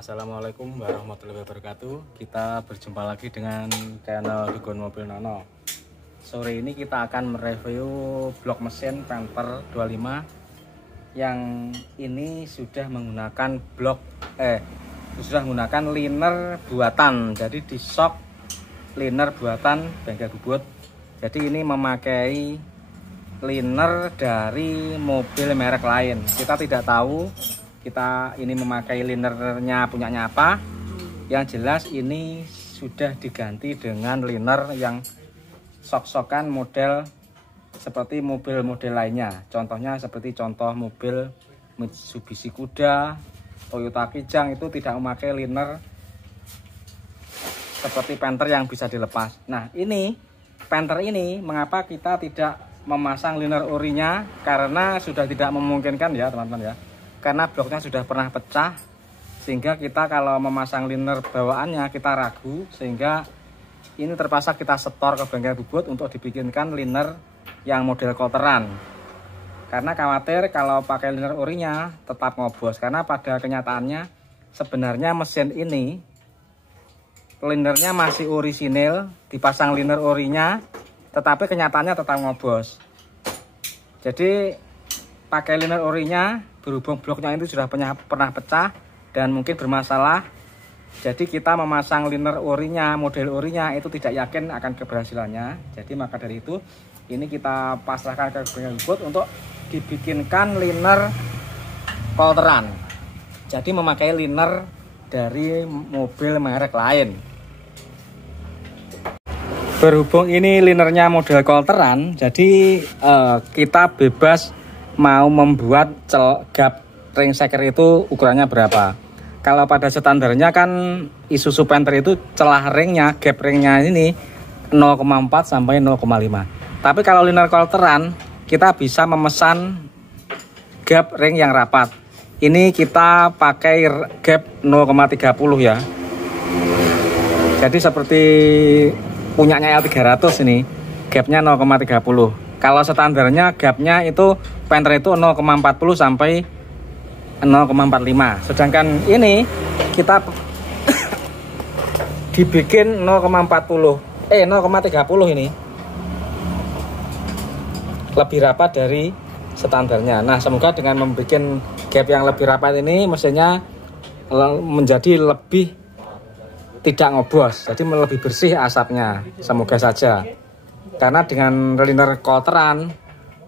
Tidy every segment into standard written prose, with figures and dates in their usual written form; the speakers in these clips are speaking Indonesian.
Assalamualaikum warahmatullahi wabarakatuh. Kita berjumpa lagi dengan channel Dugun Mobil Nono. Sore ini kita akan mereview blok mesin Panther 25 yang ini sudah menggunakan sudah menggunakan liner buatan. Jadi di shock liner buatan bengkel bubut. Jadi ini memakai liner dari mobil merek lain. Kita tidak tahu kita ini memakai linernya punyanya apa. Yang jelas ini sudah diganti dengan liner yang sok-sokan model seperti mobil model lainnya. Contohnya seperti contoh mobil Mitsubishi Kuda, Toyota Kijang itu tidak memakai liner seperti Panther yang bisa dilepas. Nah, ini Panther ini mengapa kita tidak memasang liner orinya? Karena sudah tidak memungkinkan ya teman-teman ya. Karena bloknya sudah pernah pecah, sehingga kita kalau memasang liner bawaannya kita ragu, sehingga ini terpaksa kita setor ke bengkel bubut untuk dibikinkan liner yang model kolteran. Karena khawatir kalau pakai liner orinya tetap ngobos, karena pada kenyataannya sebenarnya mesin ini linernya masih orisinil, dipasang liner orinya, tetapi kenyataannya tetap ngobos. Jadi pakai liner orinya, berhubung bloknya itu sudah pernah pecah dan mungkin bermasalah, jadi kita memasang liner orinya, model orinya itu tidak yakin akan keberhasilannya. Jadi maka dari itu ini kita pasrahkan ke bengkel bubut untuk dibikinkan liner kolteran. Jadi memakai liner dari mobil merek lain. Berhubung ini linernya model kolteran, jadi kita bebas mau membuat gap ring shaker itu ukurannya berapa. Kalau pada standarnya kan Isuzu Panther itu celah ringnya, gap ringnya ini 0,4 sampai 0,5. Tapi kalau liner kolteran kita bisa memesan gap ring yang rapat. Ini kita pakai gap 0,30 ya. Jadi seperti punyanya L300 ini, gapnya 0,30. Kalau standarnya gapnya itu Panther itu 0,40 sampai 0,45. Sedangkan ini kita dibikin 0,30 ini lebih rapat dari standarnya. Nah, semoga dengan membuat gap yang lebih rapat ini mesinnya menjadi lebih tidak ngobos, jadi lebih bersih asapnya. Semoga saja. Karena dengan liner kolteran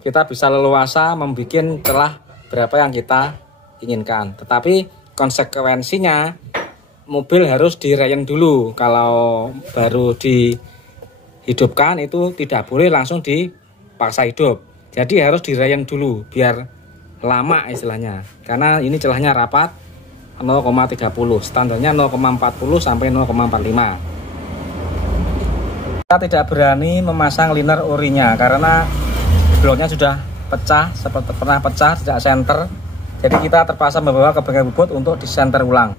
kita bisa leluasa membuat celah berapa yang kita inginkan. Tetapi konsekuensinya mobil harus dirayang dulu. Kalau baru dihidupkan itu tidak boleh langsung dipaksa hidup. Jadi harus dirayang dulu biar lama istilahnya. Karena ini celahnya rapat 0,30, standarnya 0,40 sampai 0,45. Kita tidak berani memasang liner orinya karena bloknya sudah pecah, seperti pernah pecah sejak senter. Jadi kita terpaksa membawa ke bengkel bubut untuk disenter ulang.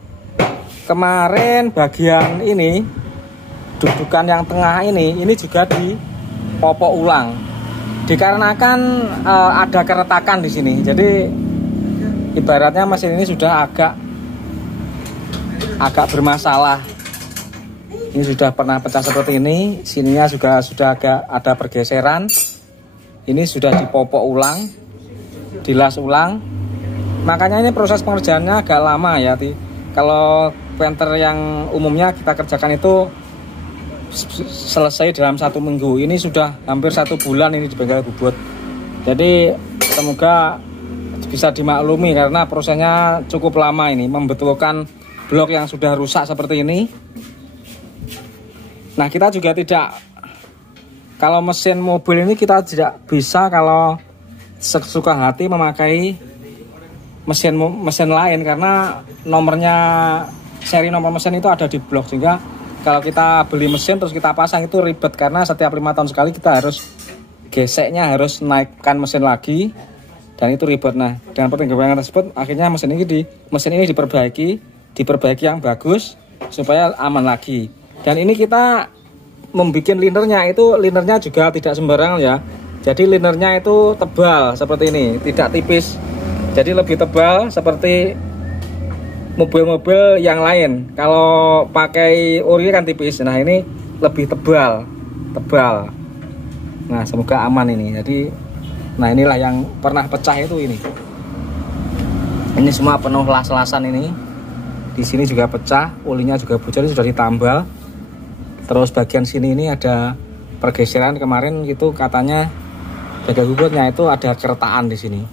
Kemarin bagian ini, dudukan yang tengah ini juga dipopok ulang. Dikarenakan ada keretakan di sini. Jadi ibaratnya mesin ini sudah agak bermasalah. Ini sudah pernah pecah seperti ini, sininya juga sudah agak ada pergeseran. Ini sudah dipopok ulang, dilas ulang. Makanya ini proses pengerjaannya agak lama ya. Kalau Panther yang umumnya kita kerjakan itu selesai dalam 1 minggu. Ini sudah hampir 1 bulan ini di bengkel bubut. Jadi semoga bisa dimaklumi karena prosesnya cukup lama ini, membetulkan blok yang sudah rusak seperti ini. Nah, kita juga tidak, kalau mesin mobil ini kita tidak bisa kalau sesuka hati memakai mesin lain, karena nomornya, seri nomor mesin itu ada di blok, sehingga kalau kita beli mesin terus kita pasang itu ribet, karena setiap 5 tahun sekali kita harus geseknya, harus naikkan mesin lagi, dan itu ribet. Nah, dengan pertimbangan tersebut akhirnya mesin ini diperbaiki yang bagus supaya aman lagi. Dan ini kita membuat linernya juga tidak sembarangan ya. Jadi linernya itu tebal seperti ini, tidak tipis. Jadi lebih tebal seperti mobil-mobil yang lain. Kalau pakai ori kan tipis, nah ini lebih tebal. Nah semoga aman ini. Jadi nah inilah yang pernah pecah itu ini semua penuh las-lasan ini. Di sini juga pecah, olinya juga bocor, sudah ditambal. Terus bagian sini ini ada pergeseran, kemarin itu katanya jaga bubutnya itu ada kertaan di sini.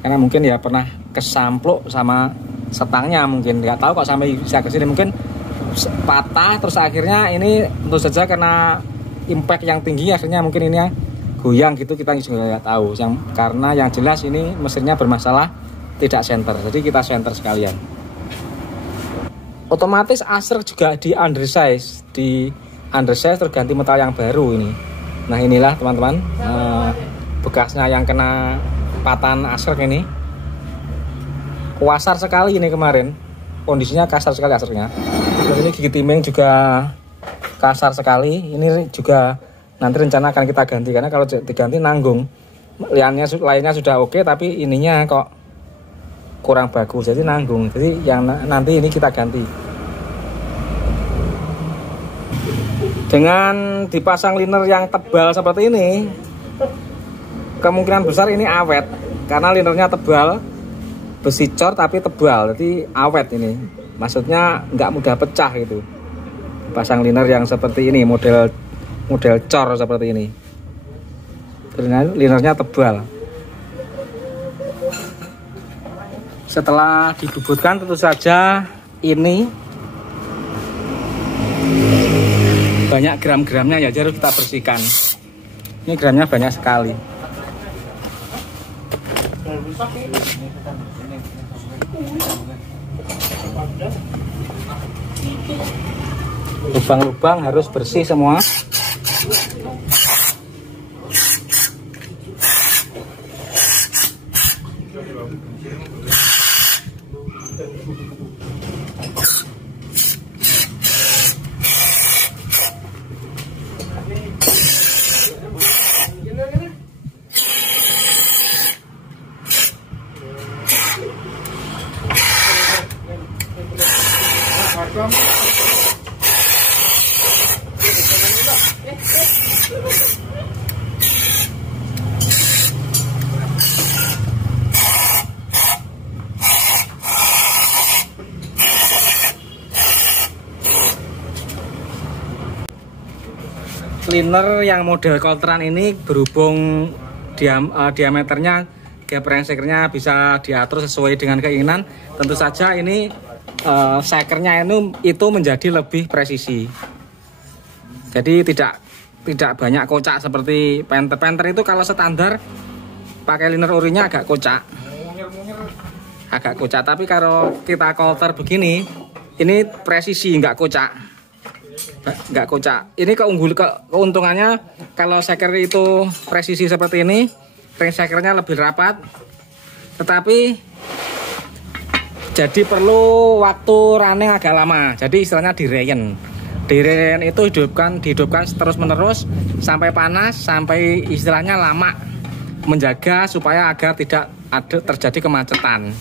Karena mungkin ya pernah kesampluk sama setangnya, mungkin nggak tahu kok sampai bisa ke sini, mungkin patah terus akhirnya ini tentu saja karena impact yang tinggi akhirnya mungkin ini goyang gitu, kita juga nggak tahu. Karena yang jelas ini mesinnya bermasalah, tidak senter, jadi kita senter sekalian. Otomatis Acer juga di undersize terganti metal yang baru ini. Nah inilah teman-teman bekasnya yang kena patahan Acer ini. Kasar sekali ini kemarin, kondisinya kasar sekali Acernya. Terus ini gigi timing juga kasar sekali. Ini juga nanti rencana akan kita ganti, karena kalau diganti nanggung. Lainnya sudah oke, tapi ininya kok kurang bagus, jadi nanggung. Jadi yang nanti ini kita ganti. Dengan dipasang liner yang tebal seperti ini, kemungkinan besar ini awet, karena linernya tebal, besi cor tapi tebal, jadi awet ini. Maksudnya nggak mudah pecah gitu. Pasang liner yang seperti ini, model cor seperti ini. Linernya tebal. Setelah dibubutkan tentu saja ini banyak gram-gramnya ya, harus kita bersihkan. Ini gramnya banyak sekali. Lubang-lubang harus bersih semua. Cleaner yang model kolteran ini berhubung diameternya, gap range-nya bisa diatur sesuai dengan keinginan. Tentu saja ini shakernya itu menjadi lebih presisi. Jadi tidak banyak kocak seperti Panther. Panther itu kalau standar pakai liner orinya agak kocak. Tapi kalau kita kolter begini, ini presisi, nggak kocak. Ini keuntungannya kalau shaker itu presisi seperti ini, ring shakernya lebih rapat, tetapi jadi perlu waktu running agak lama. Jadi istilahnya dirayen itu dihidupkan terus menerus sampai panas, sampai istilahnya lama, menjaga supaya agar tidak ada terjadi kemacetan.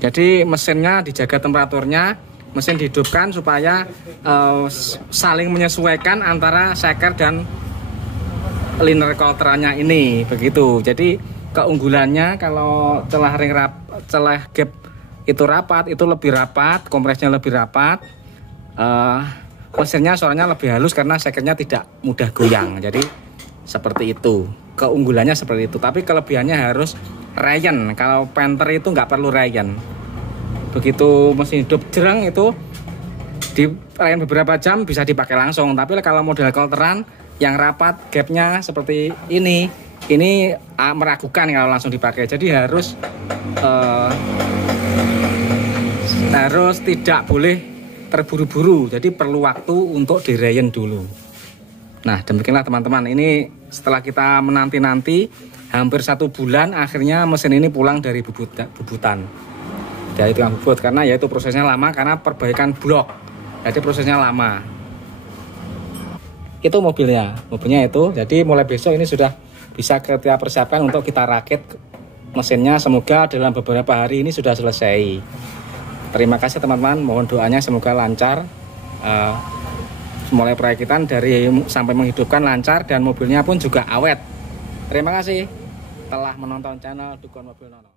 Jadi mesinnya dijaga temperaturnya, mesin dihidupkan supaya saling menyesuaikan antara shaker dan liner kolterannya ini, begitu. Jadi keunggulannya kalau celah gap itu rapat, itu lebih rapat, kompresnya lebih rapat, mesinnya suaranya lebih halus karena shakernya tidak mudah goyang. Jadi seperti itu, keunggulannya seperti itu. Tapi kelebihannya harus rayen. Kalau Panther itu nggak perlu rayen. Begitu mesin hidup jereng itu di rayen beberapa jam bisa dipakai langsung. Tapi kalau model kolteran yang rapat gapnya seperti ini meragukan kalau langsung dipakai. Jadi harus tidak boleh terburu-buru. Jadi perlu waktu untuk dirayen dulu. Nah demikianlah teman-teman. Ini setelah kita menanti-nanti hampir 1 bulan, akhirnya mesin ini pulang dari bubutan. Dari tukang bubut, karena yaitu prosesnya lama karena perbaikan blok. Jadi prosesnya lama. Itu mobilnya itu. Jadi mulai besok ini sudah bisa kita persiapkan untuk kita rakit mesinnya. Semoga dalam beberapa hari ini sudah selesai. Terima kasih teman-teman, mohon doanya semoga lancar. Mulai perakitan dari sampai menghidupkan lancar dan mobilnya pun juga awet. Terima kasih telah menonton channel Dukun Mobil Nono.